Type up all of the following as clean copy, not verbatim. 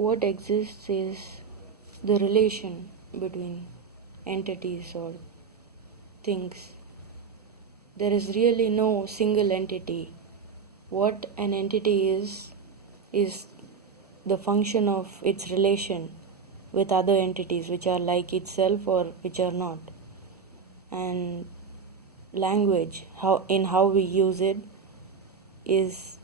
what exists is the relation between entities or things. There is really no single entity. What an entity is the function of its relation with other entities which are like itself or which are not. And language, how we use it, is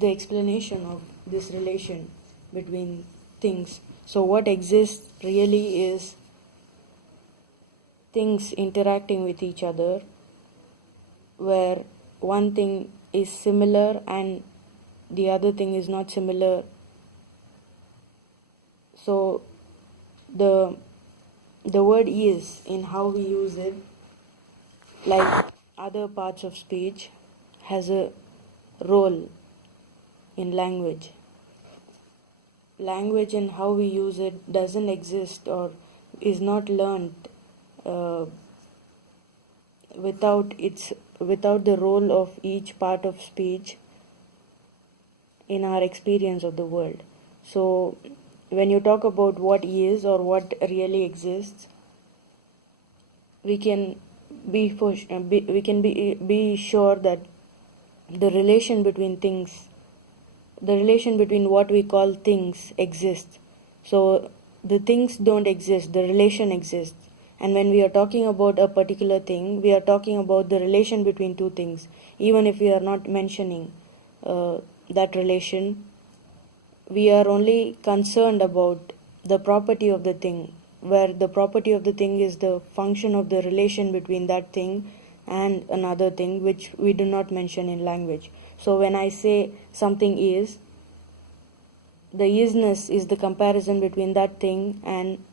the explanation of this relation between things. So what exists really is things interacting with each other, where one thing is similar and the other thing is not similar. So the word is, in how we use it, like other parts of speech, has a role in language. Language and how we use it doesn't exist or is not learned without the role of each part of speech in our experience of the world. So when you talk about what is or what really exists, we can be sure that the relation between things, the relation between what we call things, exists. So the things don't exist, the relation exists. And when we are talking about a particular thing, we are talking about the relation between two things. Even if we are not mentioning that relation, we are only concerned about the property of the thing, where the property of the thing is the function of the relation between that thing and another thing, which we do not mention in language. So when I say something is, the isness is the comparison between that thing and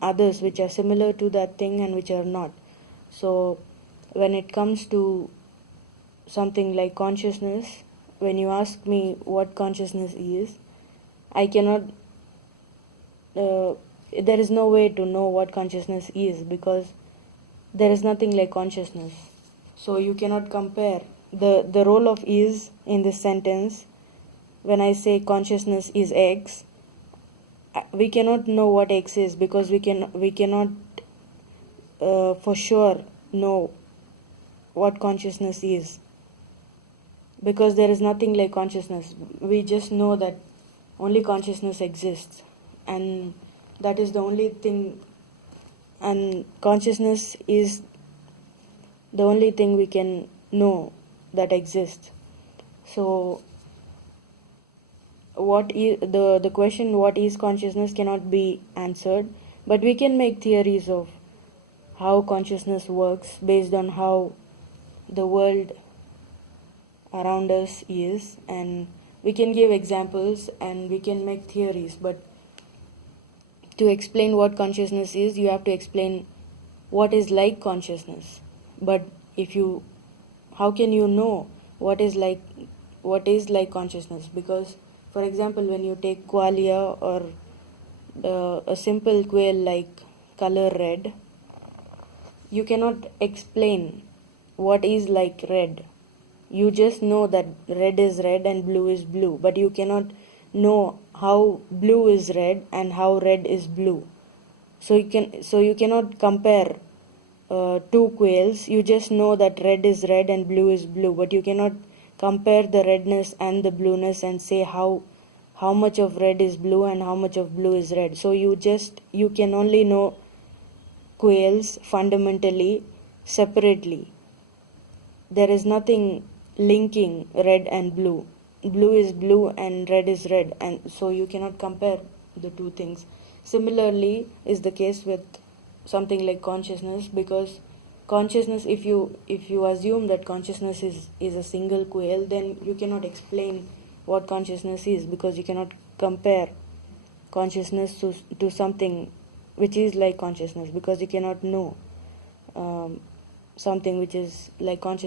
others which are similar to that thing and which are not. So when it comes to something like consciousness, when you ask me what consciousness is, I cannot there is no way to know what consciousness is, because there is nothing like consciousness. So you cannot compare the role of is in this sentence. When I say consciousness is X, we cannot know what X is, because we cannot for sure know what consciousness is, because there is nothing like consciousness. We just know that only consciousness exists, and that is the only thing, and consciousness is the only thing we can know that exists. So what is the question, what is consciousness, cannot be answered, but we can make theories of how consciousness works based on how the world around us is, and we can give examples and we can make theories. But to explain what consciousness is, you have to explain what is like consciousness. But how can you know what is like consciousness? Because, for example, when you take qualia or a simple quail like color red, you cannot explain what is like red. You just know that red is red and blue is blue, but you cannot know how blue is red and how red is blue. So you cannot compare two quails. You just know that red is red and blue is blue, but you cannot compare the redness and the blueness and say how much of red is blue and how much of blue is red. So you can only know quails fundamentally separately. There is nothing linking red and blue. Blue is blue and red is red, and so you cannot compare the two things. Similarly is the case with something like consciousness, because consciousness, if you assume that consciousness is a single quail, then you cannot explain what consciousness is, because you cannot compare consciousness to something which is like consciousness, because you cannot know something which is like consciousness.